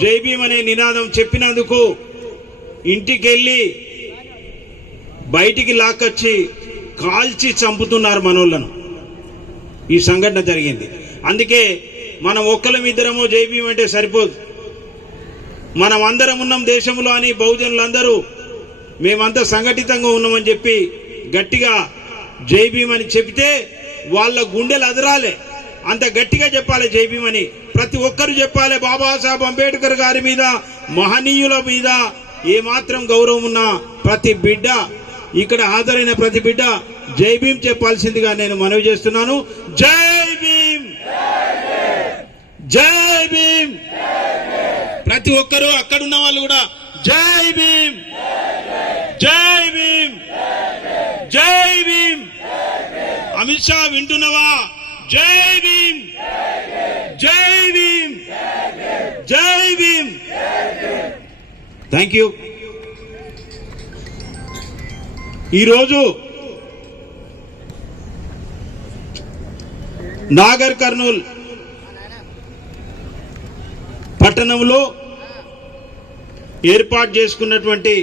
జై భీమ్ అనే నినాదం చెప్పినందుకు ఇంటికెళ్ళి బయటికి లాక్కొచ్చి కాల్చి చంపుతున్నారు మనోళ్ళను. ఈ సంఘటన జరిగింది. అందుకే మనం ఒక్కలమిద్దరమో జై భీమ్ అంటే సరిపోదు. మనం అందరం ఉన్నాం దేశంలో అని బహుజనులందరూ మేమంతా సంఘటితంగా ఉన్నామని చెప్పి గట్టిగా జై భీమ్ అని చెబితే వాళ్ళ గుండెలు అదరాలే. అంత గట్టిగా చెప్పాలి జై భీమ్ అని. ప్రతి ఒక్కరు చెప్పాలి. బాబాసాహెబ్ అంబేద్కర్ గారి మీద, మహనీయుల మీద ఏమాత్రం గౌరవం ఉన్న ప్రతి బిడ్డ, ఇక్కడ హాజరైన ప్రతి బిడ్డ జై భీమ్ చెప్పాల్సిందిగా నేను మనవి చేస్తున్నాను. జై భీమ్, జై భీమ్. ప్రతి ఒక్కరూ అక్కడున్న వాళ్ళు కూడా జై భీమ్, జై భీమ్, జై భీమ్. అమిత్ షా వింటున్నవా? జై భీమ్, జై భీమ్, జై భీమ్. Thank you. ఈరోజు నాగర్ కర్నూల్ పట్టణంలో ఏర్పాటు చేసుకున్నటువంటి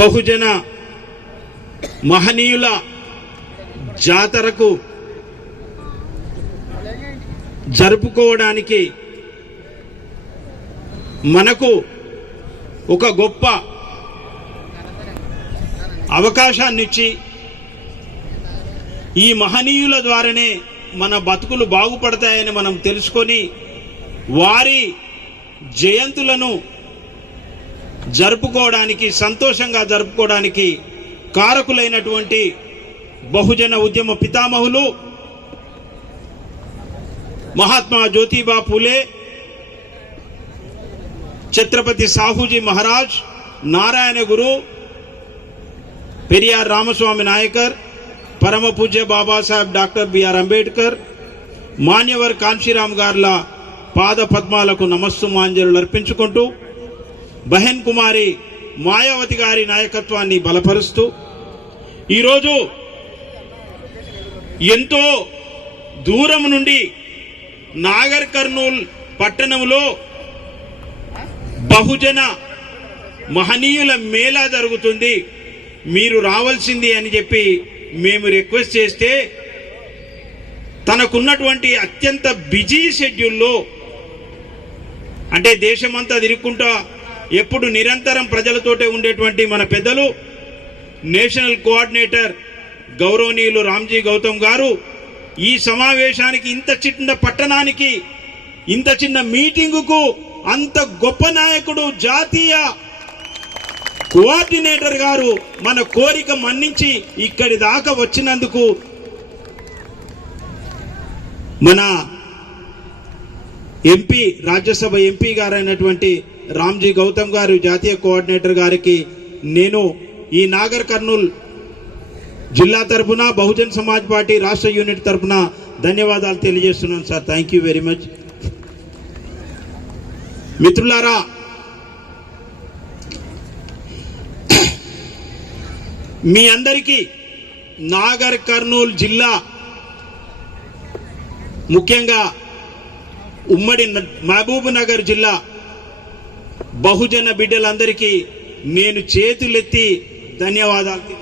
బహుజన మహనీయుల జాతరకు జరుపుకోవడానికి మనకు ఒక గొప్ప అవకాశాన్నిచ్చి ఈ మహనీయుల ద్వారానే మన బతుకులు బాగుపడతాయని మనం తెలుసుకొని వారి జయంతులను జరుపుకోవడానికి, సంతోషంగా జరుపుకోవడానికి కారకులైనటువంటి బహుజన ఉద్యమ పితామహులు మహాత్మా జ్యోతిబా ఫూలే, ఛత్రపతి సాహూజీ మహారాజ్, నారాయణ గురు, పెరియార్ రామస్వామి నాయకర్, పరమ పూజ్య బాబాసాహెబ్ డాక్టర్ బిఆర్ అంబేద్కర్, మాన్యవర్ కాంశీరామ్ గార్ల పాద పద్మాలకు నమస్సుమాంజలు అర్పించుకుంటూ బహెన్ కుమారి మాయావతి గారి నాయకత్వాన్ని బలపరుస్తూ ఈరోజు ఎంతో దూరం నుండి నాగర్ కర్నూల్ పట్టణంలో బహుజన మహనీయుల మేళా జరుగుతుంది, మీరు రావాల్సింది అని చెప్పి మేము రిక్వెస్ట్ చేస్తే తనకున్నటువంటి అత్యంత బిజీ షెడ్యూల్లో, అంటే దేశమంతా తిరుగుకుంటా ఎప్పుడు నిరంతరం ప్రజలతోటే ఉండేటువంటి మన పెద్దలు, నేషనల్ కోఆర్డినేటర్ గౌరవనీయులు రామ్జీ గౌతమ్ గారు ఈ సమావేశానికి, ఇంత చిన్న పట్టణానికి, ఇంత చిన్న మీటింగుకు అంత గొప్ప నాయకుడు, జాతీయ కోఆర్డినేటర్ గారు మన కోరిక మన్నించి ఇక్కడి దాకా వచ్చినందుకు మన ఎంపీ, రాజ్యసభ ఎంపీ గారైనటువంటి రామ్జీ గౌతమ్ గారు, జాతీయ కోఆర్డినేటర్ గారికి నేను ఈ నాగర్ కర్నూల్ జిల్లా తరఫున, బహుజన్ సమాజ్ పార్టీ రాష్ట్ర యూనిట్ తరఫున ధన్యవాదాలు తెలియజేస్తున్నాను sir. Thank you very much. మిత్రులారా, మీ అందరికీ నాగర్ కర్నూల్ జిల్లా, ముఖ్యంగా ఉమ్మడి మహబూబ్ నగర్ జిల్లా బహుజన బిడ్డలందరికీ నేను చేతులెత్తి ధన్యవాదాలు.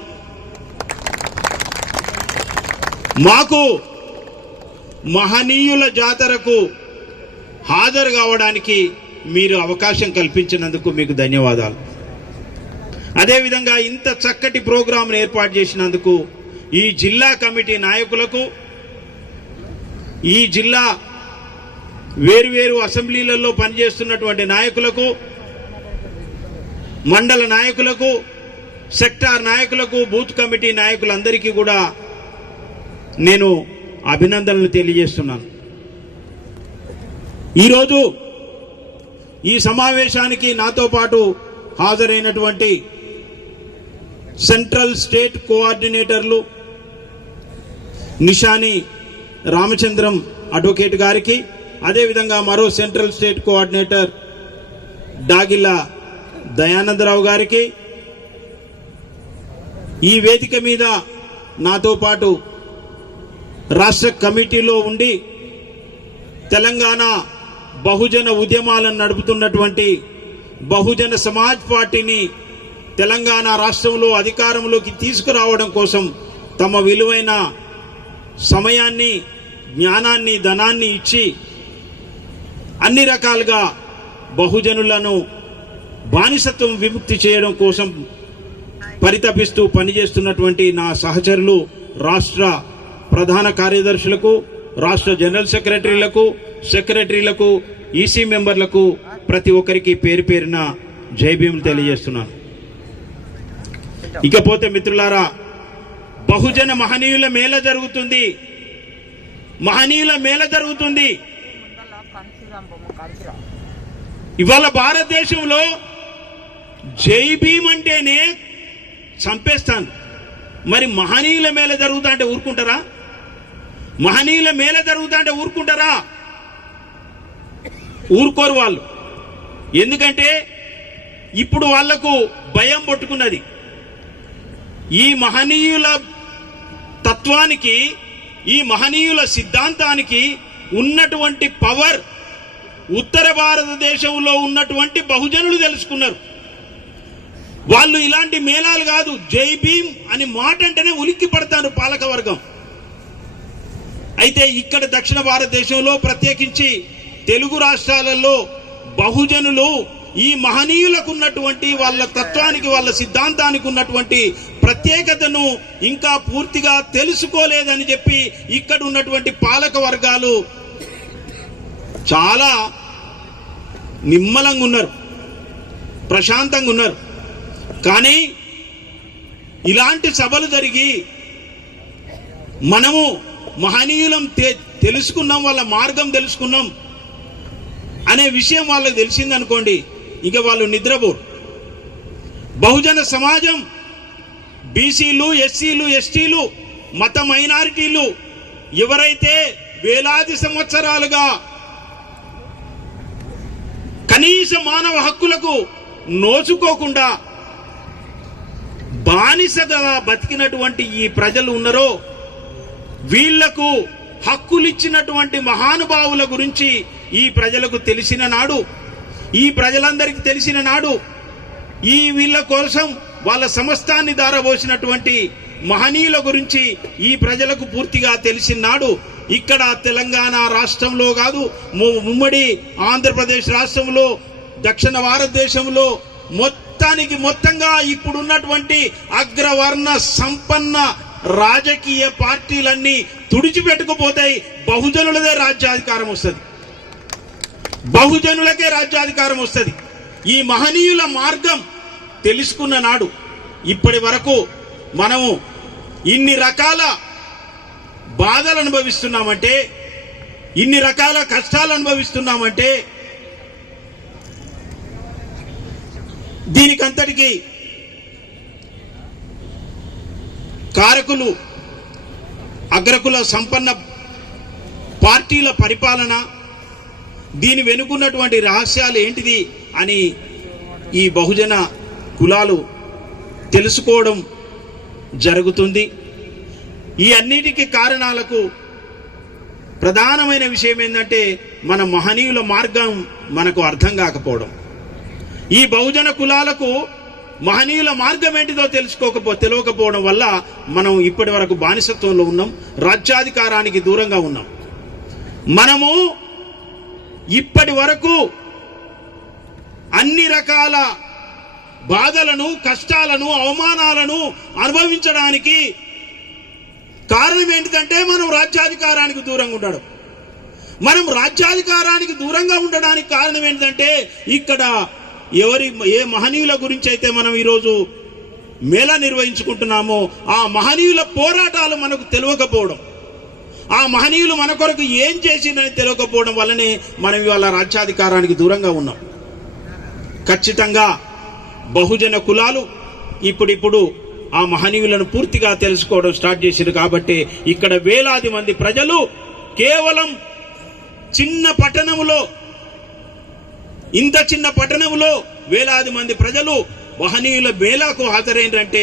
మాకు మహనీయుల జాతరకు హాజరు కావడానికి మీరు అవకాశం కల్పించినందుకు మీకు ధన్యవాదాలు. అదేవిధంగా ఇంత చక్కటి ప్రోగ్రాంను ఏర్పాటు చేసినందుకు ఈ జిల్లా కమిటీ నాయకులకు, ఈ జిల్లా వేరువేరు అసెంబ్లీలలో పనిచేస్తున్నటువంటి నాయకులకు, మండల నాయకులకు, సెక్టార్ నాయకులకు, బూత్ కమిటీ నాయకులందరికీ కూడా నేను అభినందనలు తెలియజేస్తున్నాను. ఈరోజు ఈ సమావేశానికి నాతో పాటు హాజరైనటువంటి సెంట్రల్ స్టేట్ కోఆర్డినేటర్లు నిషాని రామచంద్రం అడ్వకేట్ గారికి, అదేవిధంగా మరో సెంట్రల్ స్టేట్ కోఆర్డినేటర్ డాగిల్ల దయానందరావు గారికి, ఈ వేదిక మీద నాతో పాటు రాష్ట్ర కమిటీలో ఉండి తెలంగాణ బహుజన ఉద్యమాలను నడుపుతున్నటువంటి బహుజన సమాజ్ పార్టీని తెలంగాణ రాష్ట్రంలో అధికారంలోకి తీసుకురావడం కోసం తమ విలువైన సమయాన్ని, జ్ఞానాన్ని, ధనాన్ని ఇచ్చి అన్ని రకాలుగా బహుజనులను బానిసత్వం విముక్తి చేయడం కోసం పరితపిస్తూ పనిచేస్తున్నటువంటి నా సహచరులు, రాష్ట్ర ప్రధాన కార్యదర్శులకు, రాష్ట్ర జనరల్ సెక్రటరీలకు, ఈసీ మెంబర్లకు ప్రతి ఒక్కరికి పేరు పేరున జై భీములు తెలియజేస్తున్నాను. ఇకపోతే మిత్రులారా, బహుజన మహనీయుల మేళ జరుగుతుంది. ఇవాళ భారతదేశంలో జై భీమ్ అంటేనే చంపేస్తాను. మరి మహనీయుల మేళ జరుగుతా అంటే ఊరుకుంటారా? ఊరుకోరు వాళ్ళు. ఎందుకంటే ఇప్పుడు వాళ్లకు భయం పట్టుకున్నది. ఈ మహనీయుల తత్వానికి, ఈ మహనీయుల సిద్ధాంతానికి ఉన్నటువంటి పవర్ ఉత్తర భారతదేశంలో ఉన్నటువంటి బహుజనులు తెలుసుకున్నారు. వాళ్ళు ఇలాంటి మేళాలు కాదు, జై భీమ్ అని మాట అంటేనే ఉలిక్కి పడతారు పాలక వర్గం. అయితే ఇక్కడ దక్షిణ భారతదేశంలో, ప్రత్యేకించి తెలుగు రాష్ట్రాలలో బహుజనులు ఈ మహనీయులకు ఉన్నటువంటి వాళ్ళ తత్వానికి, వాళ్ళ సిద్ధాంతానికి ఉన్నటువంటి ప్రత్యేకతను ఇంకా పూర్తిగా తెలుసుకోలేదని చెప్పి ఇక్కడ ఉన్నటువంటి పాలక వర్గాలు చాలా నిమ్మలంగా ఉన్నారు, ప్రశాంతంగా ఉన్నారు. కానీ ఇలాంటి సభలు జరిగి మనము మహనీయులం తెలుసుకున్నాం, వాళ్ళ మార్గం తెలుసుకున్నాం అనే విషయం వాళ్ళకి తెలిసిందనుకోండి, ఇక వాళ్ళు నిద్రపోరు. బహుజన సమాజం, బీసీలు, ఎస్సీలు, ఎస్టీలు, మత మైనారిటీలు ఎవరైతే వేలాది సంవత్సరాలుగా కనీస మానవ హక్కులకు నోచుకోకుండా బానిసగా బతికినటువంటి ఈ ప్రజలు ఉన్నారో, వీళ్లకు హక్కులిచ్చినటువంటి మహానుభావుల గురించి ఈ ప్రజలకు తెలిసిన నాడు, ఈ ప్రజలందరికీ తెలిసిన నాడు, ఈ వీళ్ళ కోసం వాళ్ళ సమస్తాన్ని దారబోసినటువంటి మహనీయుల గురించి ఈ ప్రజలకు పూర్తిగా తెలిసిన నాడు ఇక్కడ తెలంగాణ రాష్ట్రంలో కాదు, ఉమ్మడి ఆంధ్రప్రదేశ్ రాష్ట్రంలో, దక్షిణ భారతదేశంలో మొత్తంగా ఇప్పుడున్నటువంటి అగ్రవర్ణ సంపన్న రాజకీయ పార్టీలన్నీ తుడిచిపెట్టుకుపోతాయి. బహుజనులకే రాజ్యాధికారం వస్తుంది. ఈ మహనీయుల మార్గం తెలుసుకున్న నాడు ఇప్పటి వరకు మనము ఇన్ని రకాల బాధలు అనుభవిస్తున్నామంటే, ఇన్ని రకాల కష్టాలు అనుభవిస్తున్నామంటే దీనికంతటికి కారకులు అగ్రకుల సంపన్న పార్టీల పరిపాలన. దీని వెనుకున్నటువంటి రహస్యాలు ఏంటిది అని ఈ బహుజన కులాలు తెలుసుకోవడం జరుగుతుంది. ఈ అన్నిటికీ కారణాలకు ప్రధానమైన విషయం ఏంటంటే మన మహనీయుల మార్గం మనకు అర్థం కాకపోవడం. ఈ బహుజన కులాలకు మహనీయుల మార్గం ఏంటిదో తెలియకపోవడం వల్ల మనం ఇప్పటి వరకు బానిసత్వంలో ఉన్నాం, రాజ్యాధికారానికి దూరంగా ఉన్నాం. మనము ఇప్పటి వరకు అన్ని రకాల బాధలను, కష్టాలను, అవమానాలను అనుభవించడానికి కారణం ఏంటిదంటే మనం రాజ్యాధికారానికి దూరంగా ఉండడం. మనం రాజ్యాధికారానికి దూరంగా ఉండడానికి కారణం ఏంటంటే ఇక్కడ ఏ మహనీయుల గురించి అయితే మనం ఈరోజు మేళా నిర్వహించుకుంటున్నామో ఆ మహనీయుల పోరాటాలు మనకు తెలియకపోవడం, ఆ మహనీయులు మన కొరకు ఏం చేసిందని తెలియకపోవడం వల్లనే మనం ఇవాళ రాజ్యాధికారానికి దూరంగా ఉన్నాం. ఖచ్చితంగా బహుజన కులాలు ఇప్పుడు ఆ మహనీయులను పూర్తిగా తెలుసుకోవడం స్టార్ట్ చేశారు. కాబట్టి ఇక్కడ వేలాది మంది ప్రజలు కేవలం ఇంత చిన్న పట్టణంలో వేలాది మంది ప్రజలు మహనీయుల మేళాకు హాజరైందంటే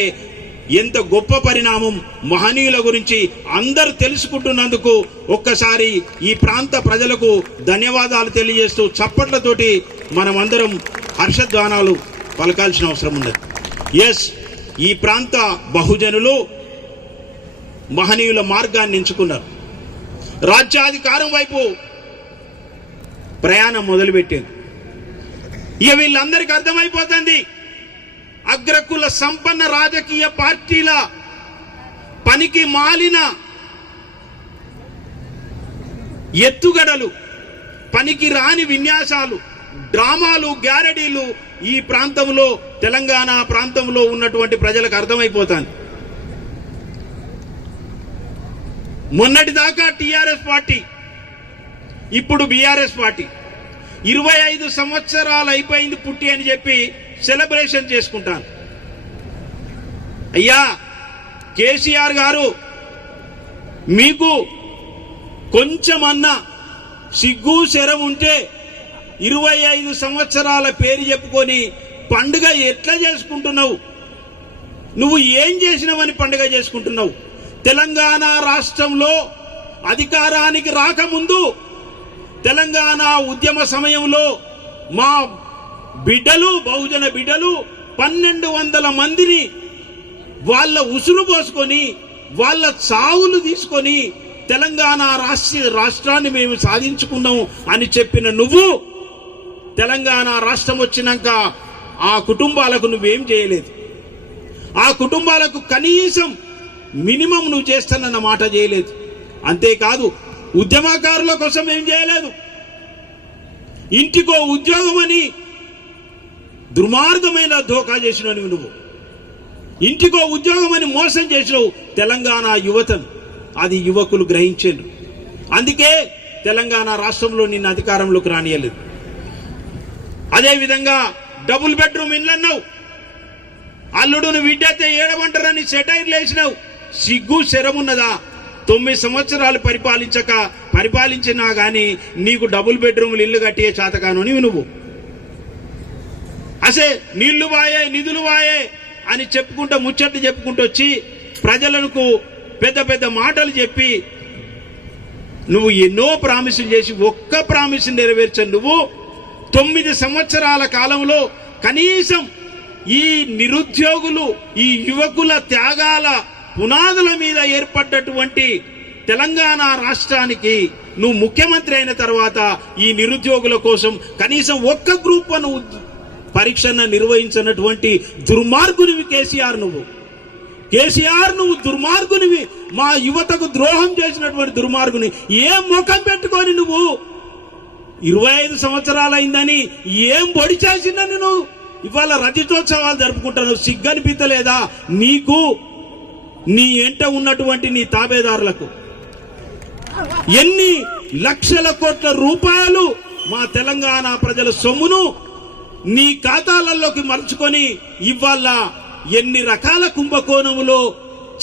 ఎంత గొప్ప పరిణామం. మహనీయుల గురించి అందరూ తెలుసుకుంటున్నందుకు ఒక్కసారి ఈ ప్రాంత ప్రజలకు ధన్యవాదాలు తెలియజేస్తూ చప్పట్లతోటి మనమందరం హర్షధ్వానాలు పలకాల్సిన అవసరం ఉన్నది. ఎస్, ఈ ప్రాంత బహుజనులు మహనీయుల మార్గాన్ని ఎంచుకున్నారు. రాజ్యాధికారం వైపు ప్రయాణం మొదలుపెట్టింది. ఇక వీళ్ళందరికీ అర్థమైపోతుంది అగ్రకుల సంపన్న రాజకీయ పార్టీల పనికి మాలిన ఎత్తుగడలు, పనికి రాని విన్యాసాలు, డ్రామాలు, గ్యారడీలు ఈ ప్రాంతంలో, తెలంగాణ ప్రాంతంలో ఉన్నటువంటి ప్రజలకు అర్థమైపోతాను. మొన్నటిదాకా టీఆర్ఎస్ పార్టీ, ఇప్పుడు బీఆర్ఎస్ పార్టీ 25 సంవత్సరాలు అయిపోయింది పుట్టి అని చెప్పి సెలబ్రేషన్ చేసుకుంటాను. అయ్యా కేసీఆర్ గారు, మీకు కొంచెమన్నా సిగ్గు శరం ఉంటే 25 సంవత్సరాల పేరు చెప్పుకొని పండుగ ఎట్లా చేసుకుంటున్నావు? నువ్వు ఏం చేసినావని పండుగ చేసుకుంటున్నావు? తెలంగాణ రాష్ట్రంలో అధికారానికి రాకముందు, తెలంగాణ ఉద్యమ సమయంలో మా బిడ్డలు, బహుజన బిడ్డలు 1200 మందిని వాళ్ళ ఉసురు పోసుకొని, వాళ్ళ చావులు తీసుకొని తెలంగాణ రాష్ట్రాన్ని మేము సాధించుకున్నాము అని చెప్పిన నువ్వు, తెలంగాణ రాష్ట్రం వచ్చినాక ఆ కుటుంబాలకు నువ్వేం చేయలేదు. ఆ కుటుంబాలకు కనీసం మినిమం నువ్వు చేస్తానన్న మాట చేయలేదు. అంతేకాదు ఉద్యమకారుల కోసం ఏం చేయలేదు. ఇంటికో ఉద్యోగం అని దుర్మార్గమైన ధోకా చేసినవి నువ్వు. ఇంటికో ఉద్యోగం అని మోసం చేసినావు తెలంగాణ యువతను. అది యువకులు గ్రహించారు. అందుకే తెలంగాణ రాష్ట్రంలో నిన్ను అధికారంలోకి రానియలేదు. అదేవిధంగా డబుల్ బెడ్రూమ్ ఇల్లు అన్నావు. అల్లుడును విడ్డైతే ఏడమంటారని సెటైర్లు వేసినావు. సిగ్గు శరమున్నదా? 9 సంవత్సరాలు పరిపాలించినా గాని నీకు డబుల్ బెడ్రూమ్లు ఇల్లు కట్టే చేతకాను నువ్వు. అసే నీళ్లు వాయే, నిధులు వాయే అని చెప్పుకుంటూ ముచ్చట్లు చెప్పుకుంటూ వచ్చి ప్రజలకు పెద్ద పెద్ద మాటలు చెప్పి నువ్వు ఎన్నో ప్రామిసులు చేసి ఒక్క ప్రామిస్ నెరవేర్చని నువ్వు 9 సంవత్సరాల కాలంలో కనీసం ఈ నిరుద్యోగులు, ఈ యువకుల త్యాగాల పునాదుల మీద ఏర్పడ్డటువంటి తెలంగాణ రాష్ట్రానికి నువ్వు ముఖ్యమంత్రి అయిన తర్వాత ఈ నిరుద్యోగుల కోసం కనీసం ఒక్క గ్రూప్ వన్ పరీక్షను నిర్వహించినటువంటి దుర్మార్గునివి కేసీఆర్ నువ్వు. కేసీఆర్ నువ్వు దుర్మార్గునివి. మా యువతకు ద్రోహం చేసినటువంటి దుర్మార్గుని. ఏం ముఖం పెట్టుకొని నువ్వు 25 సంవత్సరాలైందని ఏం పొడి చేసిందని నువ్వు ఇవాళ రజతోత్సవాలు జరుపుకుంటాను? సిగ్గనిపించలేదా నీకు? నీ ఎంట ఉన్నటువంటి నీ తాబేదారులకు ఎన్ని లక్షల కోట్ల రూపాయలు మా తెలంగాణ ప్రజల సొమ్మును నీ ఖాతాలలోకి మర్చుకొని ఇవాళ ఎన్ని రకాల కుంభకోణములో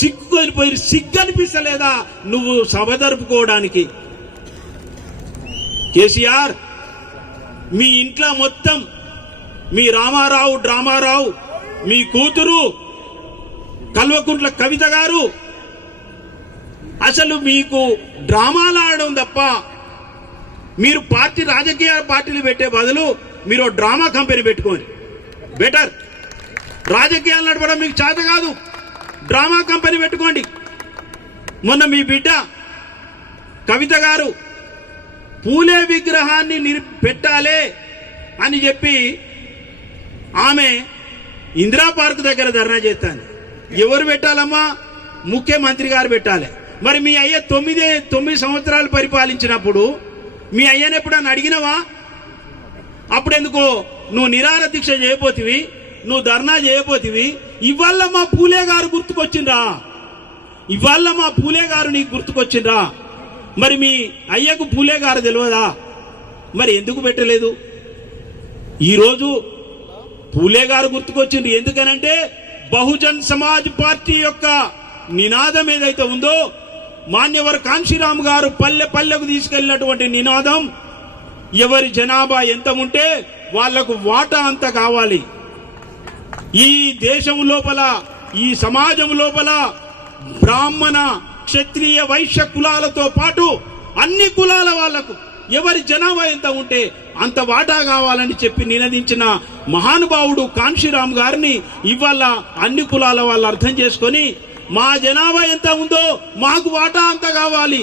చిక్కుకొని పోయి సిగ్గనిపిస్తలేదా నువ్వు సభ జరుపుకోవడానికి? కేసీఆర్, మీ ఇంట్లో మొత్తం మీ రామారావు డ్రామారావు, మీ కూతురు కల్వకుంట్ల కవిత గారు అసలు మీకు డ్రామాలు ఆడడం తప్ప మీరు రాజకీయ పార్టీలు పెట్టే బదులు మీరు డ్రామా కంపెనీ పెట్టుకోండి. బెటర్. రాజకీయాలు నడపడం మీకు చేత కాదు, డ్రామా కంపెనీ పెట్టుకోండి. మొన్న మీ బిడ్డ కవిత గారు పూలే విగ్రహాన్ని పెట్టాలే అని చెప్పి ఆమె ఇందిరా పార్క్ దగ్గర ధర్నా చేస్తాను. ఎవరు పెట్టాలమ్మా? ముఖ్యమంత్రి గారు పెట్టాలి. మరి మీ అయ్య 9 సంవత్సరాలు పరిపాలించినప్పుడు మీ అయ్యను ఎప్పుడన్నా అడిగినవా? అప్పుడెందుకో నువ్వు నిరాహార దీక్ష చేయబోతివి, నువ్వు ధర్నా చేయబోతివి. ఇవాళ మా పూలే గారు గుర్తుకొచ్చిండ్రా? ఇవాళ మా పూలే గారు నీకు గుర్తుకొచ్చిండ్రా? మరి మీ అయ్యకు పూలే గారు తెలియదా? మరి ఎందుకు పెట్టలేదు? ఈరోజు పూలే గారు గుర్తుకొచ్చింది. ఎందుకనంటే బహుజన్ సమాజ్ పార్టీ యొక్క నినాదం ఏదైతే ఉందో, మాన్యవర్ కాంశీరామ్ గారు పల్లె పల్లెకు తీసుకెళ్లినటువంటి నినాదం, ఎవరి జనాభా ఎంత ఉంటే వాళ్లకు వాటా అంత కావాలి. ఈ దేశం లోపల ఈ సమాజం లోపల బ్రాహ్మణ క్షత్రియ వైశ్య కులాలతో పాటు అన్ని కులాల వాళ్లకు ఎవరి జనాభా ఎంత ఉంటే అంత వాటా కావాలని చెప్పి నినదించిన మహానుభావుడు కాన్షీరామ్ గారిని ఇవాళ అన్ని కులాల వాళ్ళు అర్థం చేసుకొని మా జనాభా ఎంత ఉందో మాకు వాటా అంత కావాలి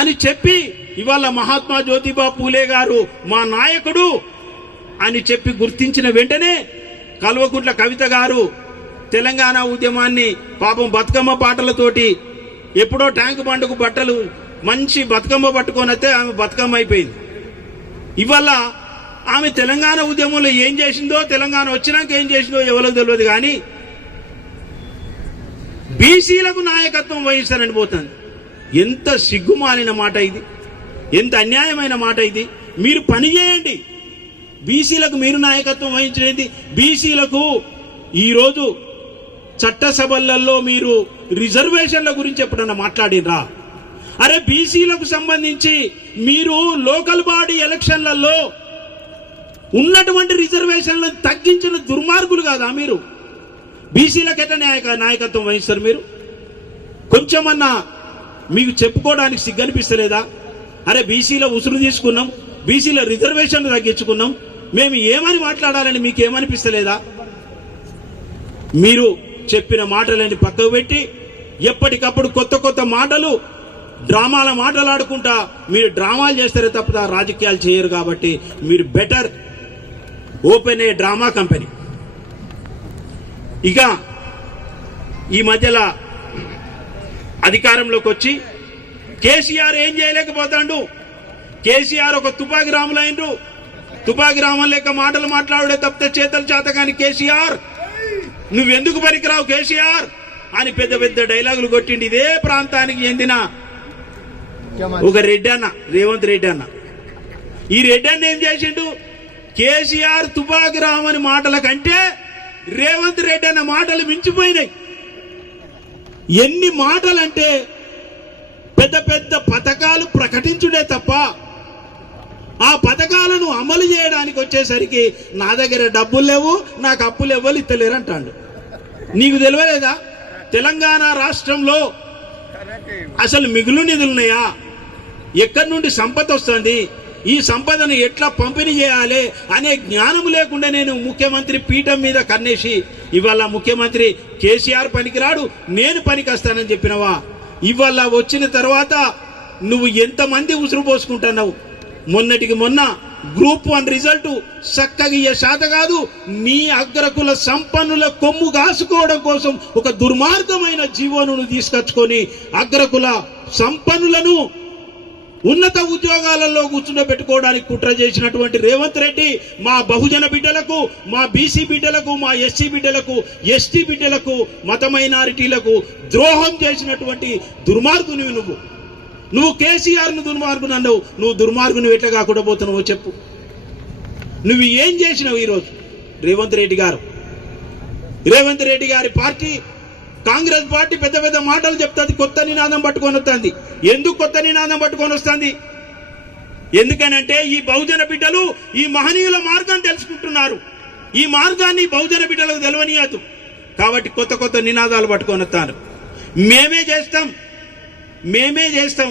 అని చెప్పి ఇవాళ మహాత్మా జ్యోతిబా పూలే గారు మా నాయకుడు అని చెప్పి గుర్తించిన వెంటనే కల్వకుంట్ల కవిత గారు తెలంగాణ ఉద్యమాన్ని పాపం బతుకమ్మ పాటలతోటి ఎప్పుడో ట్యాంక్ బండుకు బట్టలు మంచి బతుకమ్మ పట్టుకొని వస్తే ఆమె బతుకమ్మ అయిపోయింది. ఇవాళ ఆమె తెలంగాణ ఉద్యమంలో ఏం చేసిందో, తెలంగాణ వచ్చినాక ఏం చేసిందో ఎవరో తెలియదు, కానీ బీసీలకు నాయకత్వం వహిస్తారని పోతుంది. ఎంత సిగ్గుమాలిన మాట ఇది, ఎంత అన్యాయమైన మాట ఇది. మీరు పని చేయండి, బీసీలకు మీరు నాయకత్వం వహించేది. బీసీలకు ఈరోజు చట్టసభలలో మీరు రిజర్వేషన్ల గురించి ఎప్పుడన్నా మాట్లాడినరా? అరే బీసీలకు సంబంధించి మీరు లోకల్ బాడీ ఎలక్షన్లలో ఉన్నటువంటి రిజర్వేషన్లను తగ్గించిన దుర్మార్గులు కాదా మీరు? బీసీలకు ఎట్లా నాయకత్వం వహిస్తారు మీరు? కొంచెమన్నా మీకు చెప్పుకోవడానికి సిగ్గనిపిస్తలేదా? అరే బీసీలో ఉసురు తీసుకున్నాం, బీసీలో రిజర్వేషన్లు తగ్గించుకున్నాం, మేము ఏమని మాట్లాడాలని మీకు ఏమనిపిస్తలేదా? మీరు చెప్పిన మాటలని పక్కకు పెట్టి ఎప్పటికప్పుడు కొత్త కొత్త మాటలు, డ్రామాల మాటలాడుకుంటా మీరు డ్రామాలు చేస్తారే తప్ప రాజకీయాలు చేయరు. కాబట్టి మీరు బెటర్ ఓపెన్ ఏ డ్రామా కంపెనీ. ఇక ఈ మధ్యలో అధికారంలోకి వచ్చి కేసీఆర్ ఏం చేయలేకపోతాడు. కేసీఆర్ ఒక తుపాకి రాములైండు. తుపాకి రామం లేక మాటలు మాట్లాడే తప్పితే చేతలు చేత కానీ కేసీఆర్ నువ్వెందుకు పనికిరావు కేసీఆర్ అని పెద్ద పెద్ద డైలాగులు కొట్టిండి. ఇదే ప్రాంతానికి చెందిన ఒక రెడ్డి అన్న, రేవంత్ రెడ్డి అన్న. ఈ రెడ్డి అన్న ఏం చేసిండు? కేసీఆర్ తుపాకి రామని మాటల కంటే రేవంత్ రెడ్డి అన్న మాటలు మించిపోయినాయి. ఎన్ని మాటలంటే పెద్ద పెద్ద పథకాలు ప్రకటించుడే తప్ప ఆ పథకాలను అమలు చేయడానికి వచ్చేసరికి నా దగ్గర డబ్బులు లేవు, నాకు అప్పులు ఎవ్వరు ఇస్తలేరు అంటాడు. నీకు తెలియలేదా తెలంగాణ రాష్ట్రంలో అసలు మిగులు నిధులున్నాయా? ఎక్కడి నుండి సంపద వస్తుంది, ఈ సంపదను ఎట్లా పంపిణీ చేయాలి అనే జ్ఞానం లేకుండా నేను ముఖ్యమంత్రి పీఠం మీద కన్నేసి ఇవాళ ముఖ్యమంత్రి కేసీఆర్ పనికిరాడు, నేను పనికి వస్తానని చెప్పినవా? ఇవాళ వచ్చిన తర్వాత నువ్వు ఎంతమంది ఉసురు పోసుకుంటున్నావు? మొన్నటికి మొన్న గ్రూప్ 1 రిజల్ట్ చక్కగా శాత కాదు, నీ అగ్రకుల సంపన్నుల కొమ్ము కాసుకోవడం కోసం ఒక దుర్మార్గమైన జీవోను తీసుకొచ్చుకొని అగ్రకుల సంపన్నులను ఉన్నత ఉద్యోగాలలో కూర్చుండబెట్టుకోవడానికి కుట్ర చేసినటువంటి రేవంత్ రెడ్డి మా బహుజన బిడ్డలకు, మా బీసీ బిడ్డలకు, మా ఎస్సీ బిడ్డలకు, ఎస్టీ బిడ్డలకు, మత మైనారిటీలకు ద్రోహం చేసినటువంటి దుర్మార్గునివి నువ్వు. నువ్వు కేసీఆర్ను దుర్మార్గుని అన్నావు, నువ్వు దుర్మార్గుని ఎట్లా కాకుండా పోతున్నావో చెప్పు. నువ్వు ఏం చేసినావు ఈరోజు? రేవంత్ రెడ్డి గారి పార్టీ కాంగ్రెస్ పార్టీ పెద్ద పెద్ద మాటలు చెప్తుంది, కొత్త నినాదం పట్టుకొని వస్తుంది. ఎందుకు కొత్త నినాదం పట్టుకొని వస్తుంది? ఎందుకనంటే ఈ బహుజన బిడ్డలు ఈ మహనీయుల మార్గం తెలుసుకుంటున్నారు. ఈ మార్గాన్ని బహుజన బిడ్డలకు తెలవనీయద్దు కాబట్టి కొత్త కొత్త నినాదాలు పట్టుకొని వస్తారు. మేమే చేస్తాం.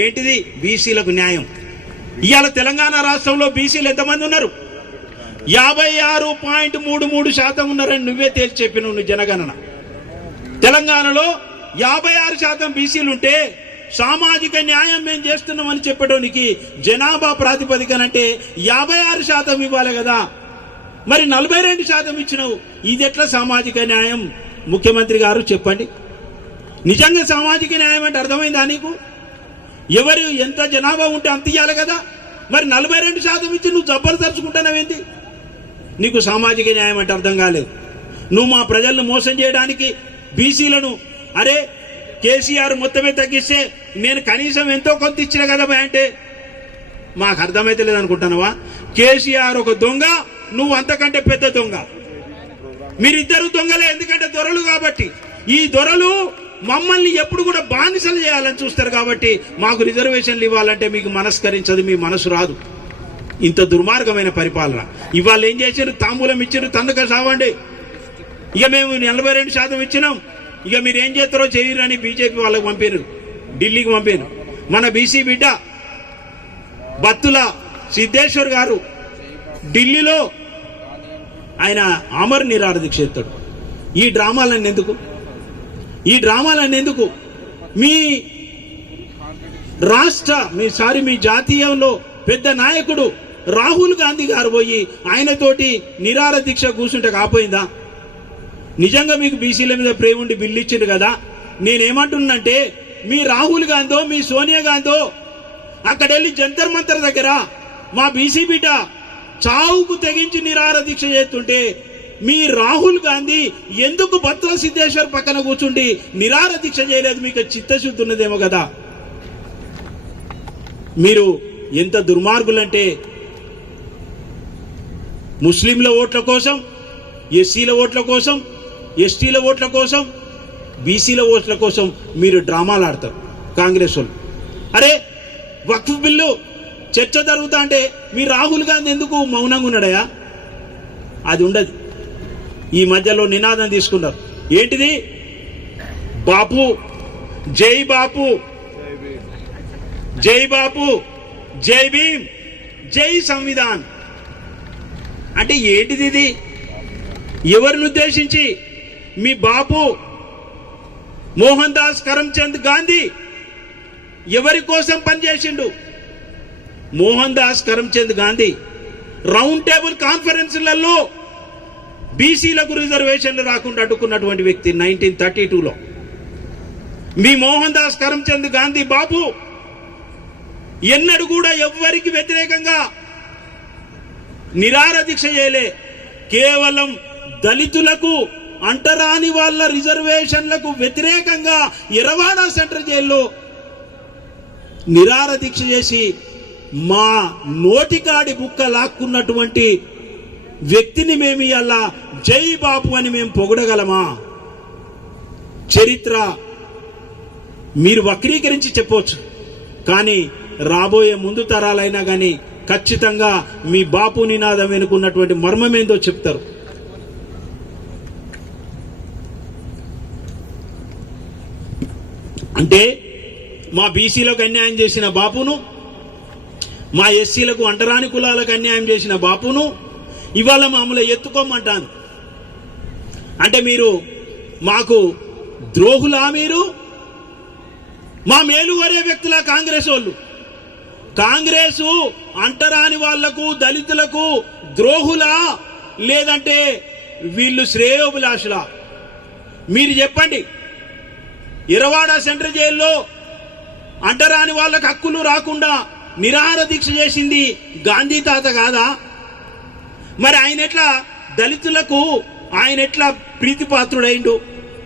ఏంటిది? బీసీలకు న్యాయం. ఇవాళ తెలంగాణ రాష్ట్రంలో బీసీలు ఎంతమంది ఉన్నారు? 56.33% ఉన్నారని నువ్వే తేల్చి చెప్పినావు. నువ్వు జనగణన తెలంగాణలో 56% బీసీలు ఉంటే సామాజిక న్యాయం మేము చేస్తున్నామని చెప్పడానికి జనాభా ప్రాతిపదికనంటే 56% ఇవ్వాలి కదా. మరి 42% ఇచ్చినావు. ఇది ఎట్లా సామాజిక న్యాయం? ముఖ్యమంత్రి గారు చెప్పండి. నిజంగా సామాజిక న్యాయం అంటే అర్థమైందా నీకు? ఎవరు ఎంత జనాభా ఉంటే అంత ఇవ్వాలి కదా. మరి 42% ఇచ్చి నువ్వు జబ్బలు తరుచుకుంటున్నావేంటి? నీకు సామాజిక న్యాయం అంటే అర్థం కాలేదు. నువ్వు మా ప్రజలను మోసం చేయడానికి బీసీలను, అరే కేసీఆర్ మొత్తమే తగ్గిస్తే నేను కనీసం ఎంతో కొంత ఇచ్చిన కదా అంటే మాకు అర్థమైతే లేదనుకుంటున్నావా? కేసీఆర్ ఒక దొంగ, నువ్వు అంతకంటే పెద్ద దొంగ. మీరిద్దరు దొంగలే, ఎందుకంటే దొరలు కాబట్టి. ఈ దొరలు మమ్మల్ని ఎప్పుడు కూడా బానిసలు చేయాలని చూస్తారు కాబట్టి మాకు రిజర్వేషన్లు ఇవ్వాలంటే మీకు మనస్కరించదు, మీ మనసు రాదు. ఇంత దుర్మార్గమైన పరిపాలన. ఇవాళ ఏం చేశారు? తాంబూలం ఇచ్చారు, తన్నుక సావండి. ఇక మేము 42% ఇచ్చినాం, ఇక మీరు ఏం చేస్తారో చేయరని బీజేపీ వాళ్ళకి పంపారు, ఢిల్లీకి పంపారు. మన బీసీ బిడ్డ బత్తుల సిద్ధేశ్వర్ గారు ఢిల్లీలో ఆయన అమర్ నిరాహార దీక్ష చేస్తాడు. ఈ డ్రామాలన్నీ ఎందుకు? ఈ డ్రామాలన్నీ ఎందుకు? మీ మీ జాతీయంలో పెద్ద నాయకుడు రాహుల్ గాంధీ గారు పోయి ఆయనతోటి నిరాహార దీక్ష కూర్చుంటే కాపోయిందా? నిజంగా మీకు బీసీల మీద ప్రేమ ఉండి బిల్లు ఇచ్చిండు కదా. నేనేమంటున్నానంటే మీ రాహుల్ గాంధీ మీ సోనియా గాంధీ అక్కడ వెళ్ళి జంతర్ మంతర్ దగ్గర మా బీసీ బిడ్డ చావుకు తెగించి నిరాహార దీక్ష చేస్తుంటే మీ రాహుల్ గాంధీ ఎందుకు బత్తుల సిద్ధేశ్వర్ పక్కన కూర్చుండి నిరాహార దీక్ష చేయలేదు? మీకు చిత్తశుద్ధి ఉన్నదేమో కదా. మీరు ఎంత దుర్మార్గులంటే ముస్లింల ఓట్ల కోసం, ఎస్సీల ఓట్ల కోసం, ఎస్టీల ఓట్ల కోసం, బీసీల ఓట్ల కోసం మీరు డ్రామాలు ఆడతారు కాంగ్రెస్ వాళ్ళు. అరే వక్ఫ్ బిల్లు చర్చ జరుగుతా అంటే మీ రాహుల్ గాంధీ ఎందుకు మౌనంగా ఉన్నాడయా? అది ఉండదు. ఈ మధ్యలో నినాదం తీసుకున్నారు, ఏంటిది? బాపు జై బాపు, జై బాపు, జై భీమ్, జై సంవిధాన్ అంటే ఏంటిది? ఇది ఎవరిని ఉద్దేశించి? మీ బాపు మోహన్ దాస్ కరమ్చంద్ గాంధీ ఎవరి కోసం పనిచేసిండు? మోహన్ దాస్ కరమ్చంద్ గాంధీ రౌండ్ టేబుల్ కాన్ఫరెన్స్లలో బీసీలకు రిజర్వేషన్లు రాకుండా అడ్డుకున్నటువంటి వ్యక్తి 1932లో. మీ మోహన్ దాస్ కరమ్చంద్ గాంధీ బాబు ఎన్నడూ కూడా ఎవ్వరికి వ్యతిరేకంగా నిరాహార దీక్ష చేయలే. కేవలం దళితులకు, అంటరాని వాళ్ళ రిజర్వేషన్లకు వ్యతిరేకంగా ఎర్రవాడ సెంట్రల్ జైల్లో నిరాహార దీక్ష చేసి మా నోటికాడి బుక్క లాక్కున్నటువంటి వ్యక్తిని మేము ఇలా జై బాపు అని మేము పొగడగలమా? చరిత్ర మీరు వక్రీకరించి చెప్పవచ్చు, కానీ రాబోయే ముందు తరాలైనా కానీ ఖచ్చితంగా మీ బాపు నినాదం వెనుకున్నటువంటి మర్మమేందో చెప్తారు. అంటే మా బీసీలకు అన్యాయం చేసిన బాపును, మా ఎస్సీలకు, అంటరాని కులాలకు అన్యాయం చేసిన బాపును ఇవాళ మామూలు ఎత్తుకోమంటాను. అంటే మీరు మాకు ద్రోహులా? మీరు మా మేలు కోరే వ్యక్తుల కాంగ్రెస్ వాళ్ళు? కాంగ్రెసు అంటరాని వాళ్లకు, దళితులకు ద్రోహులా లేదంటే వీళ్ళు శ్రేయోభిలాషులా? మీరు చెప్పండి. ఎర్రవాడ సెంట్రల్ జైల్లో అంటరాని వాళ్ళకు హక్కులు రాకుండా నిరాహార దీక్ష చేసింది గాంధీ తాత కాదా? మరి ఆయన ఎట్లా దళితులకు ఆయన ఎట్లా ప్రీతిపాత్రుడైండు?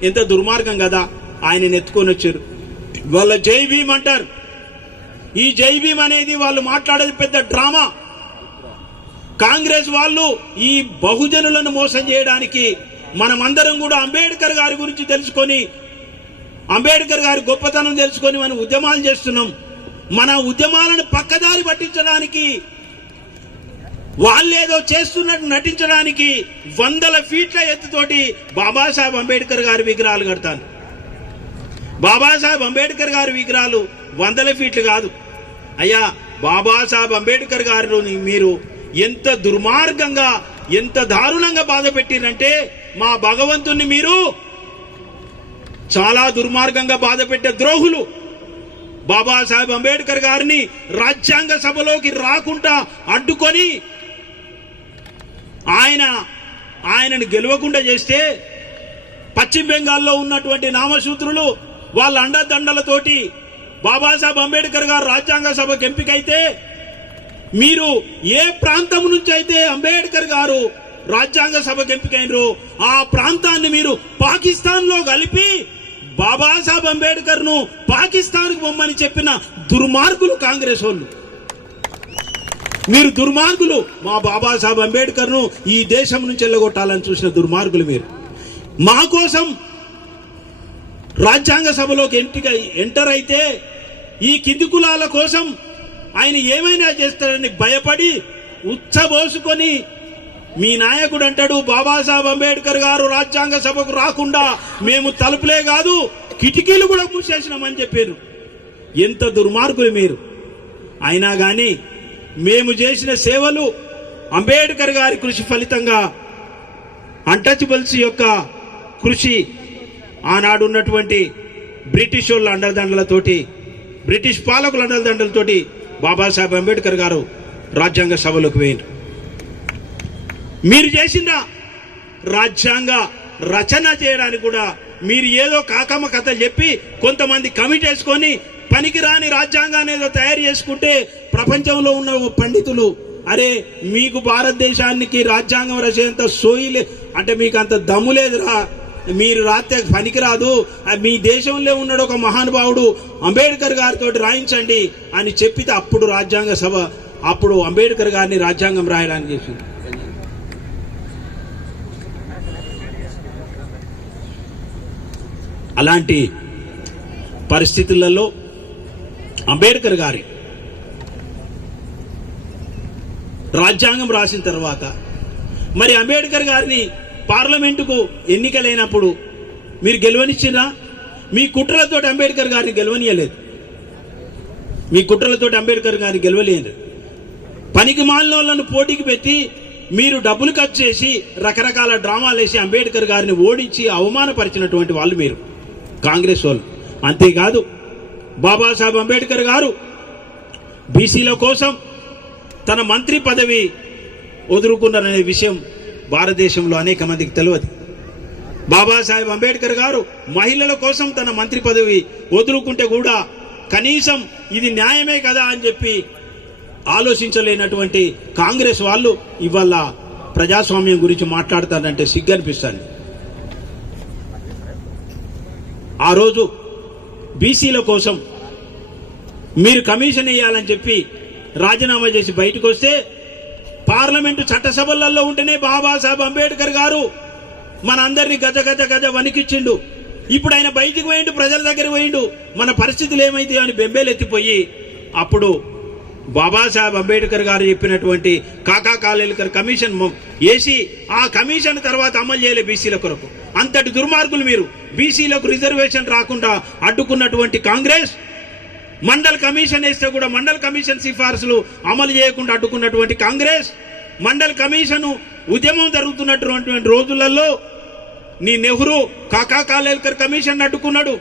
ఎంత దుర్మార్గం కదా. ఆయన ఎత్తుకొని వచ్చారు. వాళ్ళ జై భీమ్ అంటారు. ఈ జై భీమ్ అనేది వాళ్ళు మాట్లాడేది పెద్ద డ్రామా. కాంగ్రెస్ వాళ్ళు ఈ బహుజనులను మోసం చేయడానికి మనమందరం కూడా అంబేద్కర్ గారి గురించి తెలుసుకొని, అంబేద్కర్ గారి గొప్పతనం తెలుసుకొని మనం ఉద్యమాలు చేస్తున్నాం. మన ఉద్యమాలను పక్కదారి పట్టించడానికి, వాళ్ళేదో చేస్తున్నట్టు నటించడానికి 100 ఫీట్ల ఎత్తుతోటి బాబాసాహెబ్ అంబేద్కర్ గారి విగ్రహాలు కడతాను. బాబాసాహెబ్ అంబేద్కర్ గారి విగ్రహాలు 100 ఫీట్లు కాదు అయ్యా. బాబాసాహెబ్ అంబేద్కర్ గారిని మీరు ఎంత దుర్మార్గంగా, ఎంత దారుణంగా బాధ పెట్టిరంటే మా భగవంతుణ్ణి మీరు చాలా దుర్మార్గంగా బాధ పెట్టే ద్రోహులు. బాబాసాహెబ్ అంబేద్కర్ గారిని రాజ్యాంగ సభలోకి రాకుండా అడ్డుకొని ఆయనను గెలవకుండా చేస్తే పశ్చిమ బెంగాల్లో ఉన్నటువంటి నామసూత్రులు వాళ్ళ అండదండలతోటి బాబాసాహెబ్ అంబేద్కర్ గారు రాజ్యాంగ సభకు ఎంపికైతే, మీరు ఏ ప్రాంతం నుంచి అయితే అంబేద్కర్ గారు రాజ్యాంగ సభకు ఎంపికైనరు ఆ ప్రాంతాన్ని మీరు పాకిస్తాన్ లో కలిపి బాబాసాహెబ్ అంబేద్కర్ ను పాకిస్తాన్ కు పొమ్మని చెప్పిన దుర్మార్గులు కాంగ్రెస్ వాళ్ళు. మీరు దుర్మార్గులు. మా బాబాసాహెబ్ అంబేద్కర్ ను ఈ దేశం నుంచి వెళ్ళగొట్టాలని చూసిన దుర్మార్గులు మీరు. మా కోసం రాజ్యాంగ సభలోకి ఎంటర్ అయితే ఈ కింది కులాల కోసం ఆయన ఏమైనా చేస్తారని భయపడి ఉచ్చబోసుకొని మీ నాయకుడు అంటాడు బాబాసాహెబ్ అంబేద్కర్ గారు రాజ్యాంగ సభకు రాకుండా మేము తలుపులే కాదు కిటికీలు కూడా మూసేసినామని చెప్పారు. ఎంత దుర్మార్గులు మీరు! అయినా కానీ మేము చేసిన సేవలు అంబేద్కర్ గారి కృషి ఫలితంగా అన్టచబుల్స్ యొక్క కృషి ఆనాడు ఉన్నటువంటి బ్రిటిష్ వాళ్ళ అండదండలతోటి బ్రిటిష్ పాలకుల అండదండలతోటి బాబాసాహెబ్ అంబేద్కర్ గారు రాజ్యాంగ సభలోకి పోయినారు. మీరు చేసిన రాజ్యాంగ రచన చేయడానికి కూడా మీరు ఏదో కాకమ్మ కథలు చెప్పి కొంతమంది కమిటీ వేసుకొని పనికిరాని రాజ్యాంగాన్ని ఏదో తయారు చేసుకుంటే ప్రపంచంలో ఉన్న పండితులు అరే మీకు భారతదేశానికి రాజ్యాంగం రచయంత సోయిలే అంటే మీకు అంత దమ్ము లేదురా, మీరు రాత్రి పనికిరాదు, మీ దేశంలో ఉన్నాడు ఒక మహానుభావుడు అంబేద్కర్ గారితో రాయించండి అని చెప్పితే అప్పుడు రాజ్యాంగ సభ అప్పుడు అంబేద్కర్ గారిని రాజ్యాంగం రాయడానికి చేసింది. అలాంటి పరిస్థితులలో అంబేద్కర్ గారి రాజ్యాంగం రాసిన తర్వాత మరి అంబేద్కర్ గారిని పార్లమెంటుకు ఎన్నికలైనప్పుడు మీరు గెలవనిచ్చినా? మీ కుట్రలతో అంబేద్కర్ గారిని గెలవనీయలేదు. మీ కుట్రలతో అంబేద్కర్ గారిని గెలవలేదు. పనికి మాలినోళ్లను పోటీకి పెట్టి మీరు డబ్బులు ఖర్చు చేసి రకరకాల డ్రామాలు వేసి అంబేద్కర్ గారిని ఓడించి అవమానపరిచినటువంటి వాళ్ళు మీరు కాంగ్రెస్ వాళ్ళు. అంతేకాదు బాబాసాహెబ్ అంబేద్కర్ గారు బీసీల కోసం తన మంత్రి పదవి వదులుకున్నారనే విషయం భారతదేశంలో అనేక మందికి తెలియదు. బాబాసాహెబ్ అంబేద్కర్ గారు మహిళల కోసం తన మంత్రి పదవి వదులుకుంటే కూడా కనీసం ఇది న్యాయమే కదా అని చెప్పి ఆలోచించలేనటువంటి కాంగ్రెస్ వాళ్ళు ఇవాళ ప్రజాస్వామ్యం గురించి మాట్లాడతారంటే సిగ్గనిపిస్తుంది. ఆ రోజు బీసీల కోసం మీరు కమిషన్ వేయాలని చెప్పి రాజీనామా చేసి బయటకు వస్తే పార్లమెంటు చట్టసభలలో ఉంటేనే బాబాసాహెబ్ అంబేద్కర్ గారు మన అందరినీ గజ గజ గజ వణికిచ్చిండు. ఇప్పుడు ఆయన బయటికి పోయిండు, ప్రజల దగ్గర పోయిండు, మన పరిస్థితులు ఏమైతే అని బెంబేలెత్తిపోయి అప్పుడు బాబాసాహెబ్ అంబేద్కర్ గారు చెప్పినటువంటి కాకా కాలేల్కర్ కమిషన్ వేసి ఆ కమిషన్ తర్వాత అమలు చేయలే బీసీల కొరకు. అంతటి దుర్మార్గులు మీరు. బీసీలకు రిజర్వేషన్ రాకుండా అడ్డుకున్నటువంటి కాంగ్రెస్ మండల్ కమిషన్ వేస్తే కూడా మండల్ కమిషన్ సిఫార్సులు అమలు చేయకుండా అడ్డుకున్నటువంటి కాంగ్రెస్ మండల్ కమిషన్ ఉద్యమం జరుగుతున్నటువంటి రోజులలో నీ నెహ్రూ కాకా కాలేల్కర్ కమిషన్ అడ్డుకున్నాడు.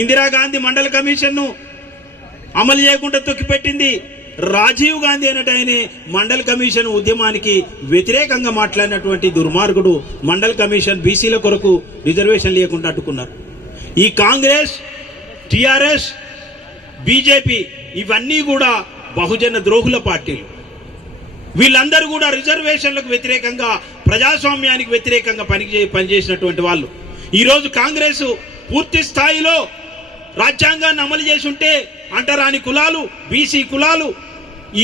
ఇందిరాగాంధీ మండల్ కమిషన్ను అమలు చేయకుండా తొక్కిపెట్టింది. రాజీవ్ గాంధీ అనేట ఆయనే మండల్ కమిషన్ ఉద్యమానికి వ్యతిరేకంగా మాట్లాడినటువంటి దుర్మార్గుడు మండల్ కమిషన్ బీసీల కొరకు రిజర్వేషన్ లేకుండా అడ్డుకున్నారు. ఈ కాంగ్రెస్, టిఆర్ఎస్, బీజేపీ ఇవన్నీ కూడా బహుజన ద్రోహుల పార్టీలు. వీళ్ళందరూ కూడా రిజర్వేషన్లకు వ్యతిరేకంగా ప్రజాస్వామ్యానికి వ్యతిరేకంగా పనిచేసినటువంటి వాళ్ళు. ఈరోజు కాంగ్రెస్ పూర్తి స్థాయిలో రాజ్యాంగాన్ని అమలు చేసి ఉంటే అంటరాని కులాలు, బీసీ కులాలు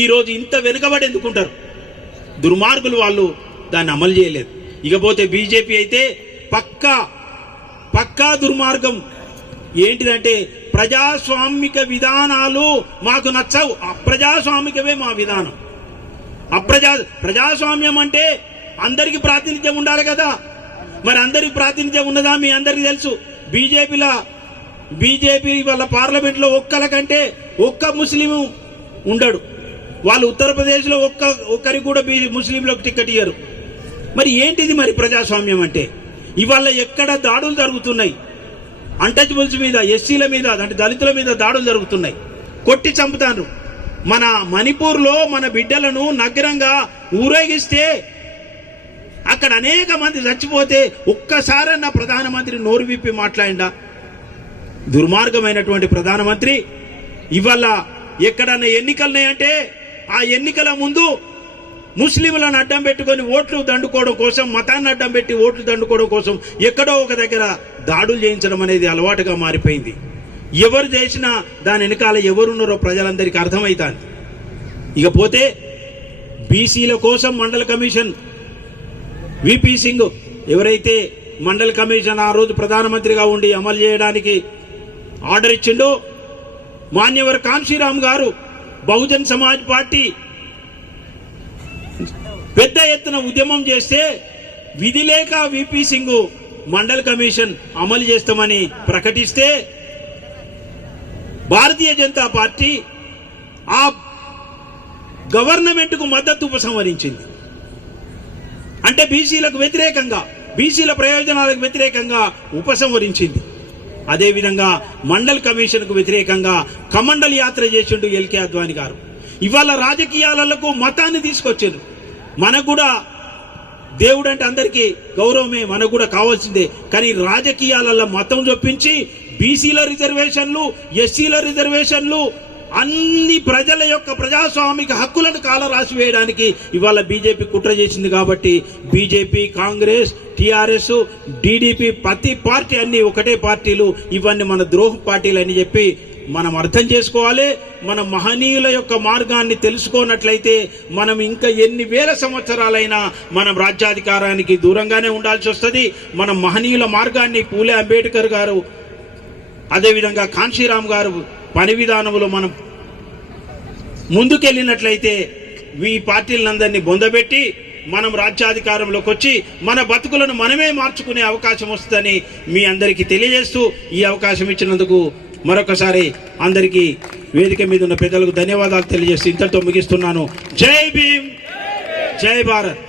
ఈరోజు ఇంత వెనుకబడి ఎందుకుంటారు? దుర్మార్గులు వాళ్ళు దాన్ని అమలు చేయలేదు. ఇకపోతే బీజేపీ అయితే పక్కా దుర్మార్గం ఏంటిదంటే ప్రజాస్వామిక విధానాలు మాకు నచ్చవు, అప్రజాస్వామికమే మా విధానం. ప్రజాస్వామ్యం అంటే అందరికి ప్రాతినిధ్యం ఉండాలి కదా. మరి అందరికి ప్రాతినిధ్యం ఉన్నదా? మీ అందరికి తెలుసు. బీజేపీ వాళ్ళ పార్లమెంట్లో ఒక్కరికంటే ఒక్క ముస్లిం ఉండడు. వాళ్ళు ఉత్తరప్రదేశ్లో ఒక్కరికి కూడా ముస్లింలకు టికెట్ ఇయ్యరు. మరి ఏంటిది మరి ప్రజాస్వామ్యం అంటే? ఇవాళ ఎక్కడ దాడులు జరుగుతున్నాయి, అన్టచబుల్స్ మీద, ఎస్సీల మీద, అంటే దళితుల మీద దాడులు జరుగుతున్నాయి, కొట్టి చంపుతారు. మన మణిపూర్లో మన బిడ్డలను నగ్నంగా ఊరేగిస్తే అక్కడ అనేక మంది చచ్చిపోతే ఒక్కసారన్న ప్రధానమంత్రి నోరు విప్పి మాట్లాడిందా? దుర్మార్గమైనటువంటి ప్రధానమంత్రి ఇవాళ ఎక్కడన్నా ఎన్నికలున్నాయంటే ఆ ఎన్నికల ముందు ముస్లింలను అడ్డం పెట్టుకొని ఓట్లు దండుకోవడం కోసం, మతాన్ని అడ్డం పెట్టి ఓట్లు దండుకోవడం కోసం ఎక్కడో ఒక దగ్గర దాడులు చేయించడం అనేది అలవాటుగా మారిపోయింది. ఎవరు చేసినా దాని వెనకాల ఎవరున్నారో ప్రజలందరికీ అర్థమవుతాను. ఇకపోతే బీసీల కోసం మండల కమిషన్ విపి సింగ్ ఎవరైతే మండల్ కమిషన్ ఆ రోజు ప్రధానమంత్రిగా ఉండి అమలు చేయడానికి ఆర్డర్ ఇచ్చిండో, మాన్యవర్ కాన్షీరామ్ గారు బహుజన్ సమాజ్ పార్టీ పెద్ద ఎత్తున ఉద్యమం చేస్తే విధి లేక విపి సింగ్ మండల్ కమిషన్ అమలు చేస్తామని ప్రకటిస్తే భారతీయ జనతా పార్టీ ఆ గవర్నమెంట్కు మద్దతు ఉపసంహరించింది. అంటే బీసీలకు వ్యతిరేకంగా, బీసీల ప్రయోజనాలకు వ్యతిరేకంగా ఉపసంహరించింది. అదేవిధంగా మండల్ కమిషన్కు వ్యతిరేకంగా కమండల్ యాత్ర చేసిండు ఎల్కే అద్వానీ గారు. ఇవాళ రాజకీయాలకు మతాన్ని తీసుకొచ్చారు. మనకు కూడా దేవుడు అంటే అందరికీ గౌరవమే, మనకు కూడా కావాల్సిందే. కానీ రాజకీయాలలో మతం చొప్పించి బీసీల రిజర్వేషన్లు, ఎస్సీల రిజర్వేషన్లు, అన్ని ప్రజల యొక్క ప్రజాస్వామిక హక్కులను కాలరాసి వేయడానికి ఇవాళ బీజేపీ కుట్ర చేసింది. కాబట్టి బీజేపీ, కాంగ్రెస్, టీఆర్ఎస్, టీడీపీ, ప్రతి పార్టీ అన్ని ఒకటే పార్టీలు, ఇవన్నీ మన ద్రోహ పార్టీలు అని చెప్పి మనం అర్థం చేసుకోవాలి. మన మహనీయుల యొక్క మార్గాన్ని తెలుసుకోనట్లయితే మనం ఇంకా ఎన్ని వేల సంవత్సరాలైనా మనం రాజ్యాధికారానికి దూరంగానే ఉండాల్సి వస్తుంది. మన మహనీయుల మార్గాన్ని పూలే అంబేద్కర్ గారు, అదేవిధంగా కాన్షీరామ్ గారు పని విధానంలో మనం ముందుకెళ్ళినట్లయితే ఈ పార్టీలందరినీ బొందబెట్టి మనం రాజ్యాధికారంలోకి వచ్చి మన బతుకులను మనమే మార్చుకునే అవకాశం వస్తుందని మీ అందరికీ తెలియజేస్తూ ఈ అవకాశం ఇచ్చినందుకు మరొకసారి అందరికీ వేదిక మీద ఉన్న పెద్దలకు ధన్యవాదాలు తెలియజేస్తూ ఇంతటితో ముగిస్తున్నాను. జై భీమ్, జై భారత్.